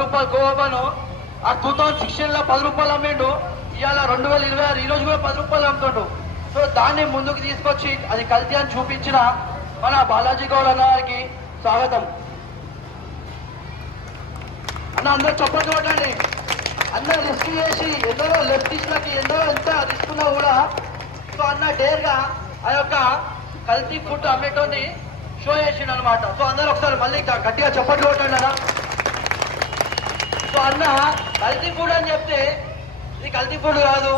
రూపాయలు గోవాను ఆ 2016 లో 10 రూపాయలు అమ్మిండు. ఇవాళ 2026 ఈ రోజు కూడా 10 రూపాయలు అమ్ముతుండు. సో దాన్ని ముందుకు తీసుకొచ్చి అది కల్తీ అని చూపించిన మన బాలాజీ గౌడ్ అన్న గారికి స్వాగతం. అన్న అందరూ చెప్పండి కొట్టండి. అందరూ రిస్క్ చేసి ఎందరో లెఫ్టిస్ట్లకి ఎందరో ఎంత రిస్క్ ఉన్నా కూడా సో అన్న డేర్గా ఆ యొక్క కల్తీ ఫుడ్ అమ్మేటోని షో చేసిండు అనమాట. సో అందరూ ఒకసారి మళ్ళీ గట్టిగా చెప్పండి కొట్టండి అన్న. సో అన్న కల్తీ ఫుడ్ అని చెప్తే ఇది కల్తీ ఫుడ్ కాదు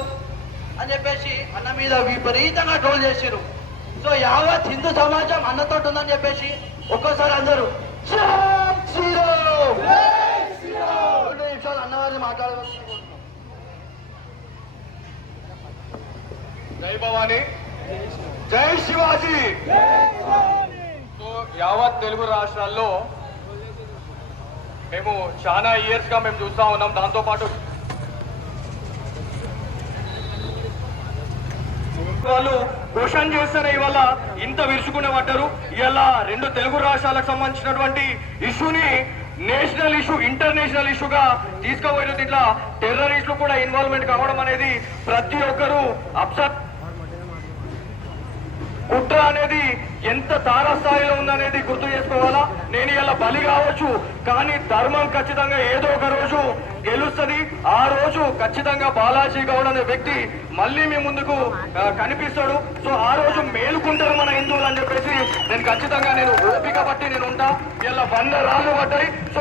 అని చెప్పేసి అన్న మీద విపరీతంగా ట్రోల్ చేసిరు. సో యావత్ హిందూ సమాజం అన్నతో ఉందని చెప్పేసి ఒక్కోసారి అందరూ 2 నిమిషాలు అన్నవారిని మాట్లాడవచ్చు. జై భవానీ, జై శివాజీ. సో యావత్ తెలుగు రాష్ట్రాల్లో మేము చాలా ఇయర్స్ గా మేము చూస్తా ఉన్నాం. దాంతో పాటు వాళ్ళు క్వశ్చన్ చేస్తేనే ఇవాళ ఇంత విరుచుకునే పడ్డారు. ఇలా 2 తెలుగు రాష్ట్రాలకు సంబంధించినటువంటి ఇష్యూని నేషనల్ ఇష్యూ, ఇంటర్నేషనల్ ఇష్యూగా తీసుకుపోయిన దీంట్లో టెర్రరిస్టులు కూడా ఇన్వాల్వ్మెంట్ కావడం అనేది ప్రతి ఒక్కరూ అబ్జర్వ్. కుట్ర అనేది ఎంత తారస్థాయిలో ఉందనేది గుర్తు చేసుకోవాలా. నేను ఇలా బలి కావచ్చు, కానీ ధర్మం ఖచ్చితంగా ఏదో ఒక రోజు గెలుస్తుంది. ఆ రోజు ఖచ్చితంగా బాలాజీ గౌడ్ అనే వ్యక్తి మళ్ళీ మీ ముందుకు కనిపిస్తాడు. సో ఆ రోజు మేలుకుంటారు మన హిందువులు అని చెప్పేసి నేను ఖచ్చితంగా ఓపిక బట్టి నేను ఉంటా. ఇలా 100 రాళ్ళు పడ్డాయి. సో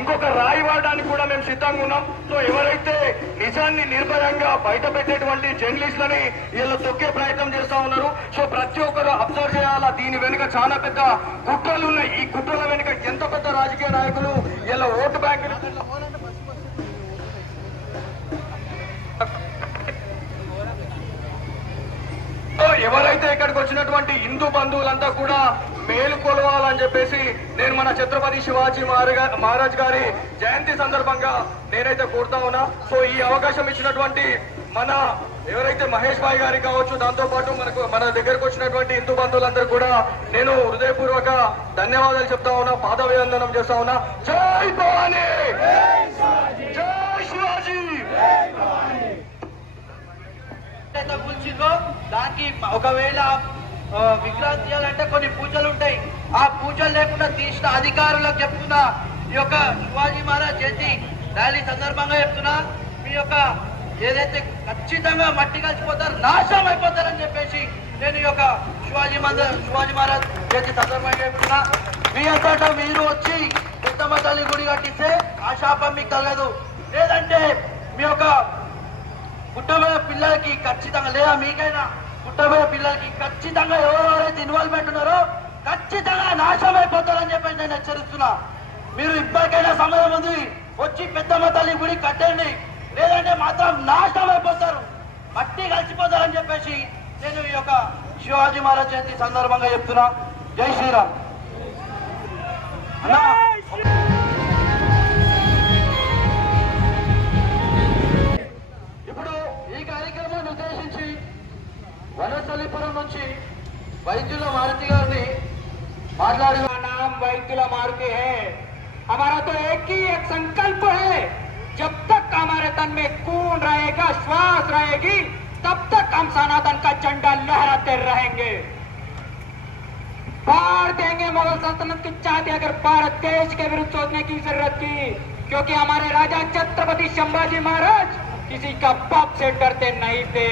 ఇంకొక రాయి వాడడానికి కూడా మేము సిద్ధంగా ఉన్నాం. సో ఎవరైతే నిజాన్ని నిర్భయంగా బయట పెట్టేటువంటి జర్నలిస్టులని ఇలా తొక్కే ప్రయత్నం చేస్తా ఉన్నారు. సో ప్రతి ఒక్కరు అబ్జర్వ్ చేయాలా. దీని వెనుక చాలా పెద్ద కుట్రలు ఉన్నాయి. ఈ కుట్రల వెనుక ఎంత పెద్ద రాజకీయ నాయకులు ఇలా ఓటు బ్యాంక్ ఎవరైతే ఇక్కడికి వచ్చినటువంటి హిందూ బంధువులంతా కూడా మేలు కొలవాలని చెప్పేసి నేను మన ఛత్రపతి శివాజీ మహారాజ్ గారి జయంతి సందర్భంగా నేనైతే కోరుతా ఉన్నా. సో ఈ అవకాశం ఇచ్చినటువంటి మన ఎవరైతే మహేష్ భాయ్ గారికి కావచ్చు, దాంతో పాటు మన దగ్గరకు వచ్చినటువంటి హిందూ బంధువులందరూ కూడా నేను హృదయపూర్వక ధన్యవాదాలు చెప్తా ఉన్నా, పాదాభివందనం చేస్తా ఉన్నా. జై భవానీ, జై శివాజీ. కూల్చిందో దానికి ఒకవేళ విగ్రహం తీయాలంటే కొన్ని పూజలు ఉంటాయి. ఆ పూజలు లేకుండా తీసిన అధికారులకు చెప్తున్నా, ఈ యొక్క శివాజీ మహారాజ్ జయంతి ర్యాలీ సందర్భంగా చెప్తున్నా, మీ యొక్క ఏదైతే ఖచ్చితంగా మట్టి కలిసిపోతారు, నాశనం అయిపోతారని చెప్పేసి నేను ఈ యొక్క శివాజీ మహారాజ్ జయంతి సందర్భంగా చెప్తున్నా. మీ అంతటా మీరు వచ్చి పెద్దమ్మ తల్లి గుడి కట్టిస్తే ఆ శాపం మీకు కలగదు. లేదంటే మీ యొక్క పుట్టబోయే పిల్లలకి ఖచ్చితంగా, లేదా మీకైనా పుట్టబోయే పిల్లలకి ఖచ్చితంగా ఎవరెవరైతే ఇన్వాల్వ్మెంట్ ఉన్నారో ఖచ్చితంగా నాశనం అయిపోతారని చెప్పి నేను హెచ్చరిస్తున్నా. మీరు ఇప్పటికైనా సమయం ఉంది, వచ్చి పెద్దమ్మ తల్లి గుడి కట్టండి. లేదంటే మాత్రం నాశనం అయిపోతారు, మట్టి కలిసిపోతారని చెప్పేసి నేను ఈ యొక్క శివాజీ మహారాజ్ జయంతి సందర్భంగా చెప్తున్నా. జై శ్రీరామ్. వనసలిపురం నుంచి వైద్యుల మారుతి గారిని మాట్లాడి नाम वैद्युला मारुति है. हमारा तो एक संकल्प है, जब तक हमारे तन में खून रहेगा, श्वास रहेगी, तब तक हम सनातन का झंडा लहराते रहेंगे. फाड़ देंगे मुगल सल्तनत की चाहती अगर भारत देश के विरुद्ध सोचने की जरूरत की, क्योंकि हमारे राजा छत्रपति संभाजी महाराज किसी का बाप से डरते नहीं थे.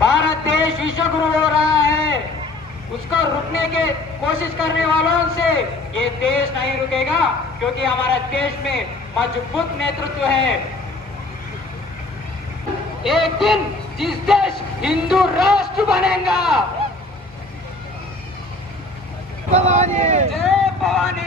भारत देश विश्व गुरु हो रहा है, उसको रुकने के कोशिश करने वालों से ये देश नहीं रुकेगा, क्योंकि हमारा देश में मजबूत नेतृत्व है. एक दिन जिस देश हिंदू राष्ट्र बनेगा. भवानी, जय भवानी.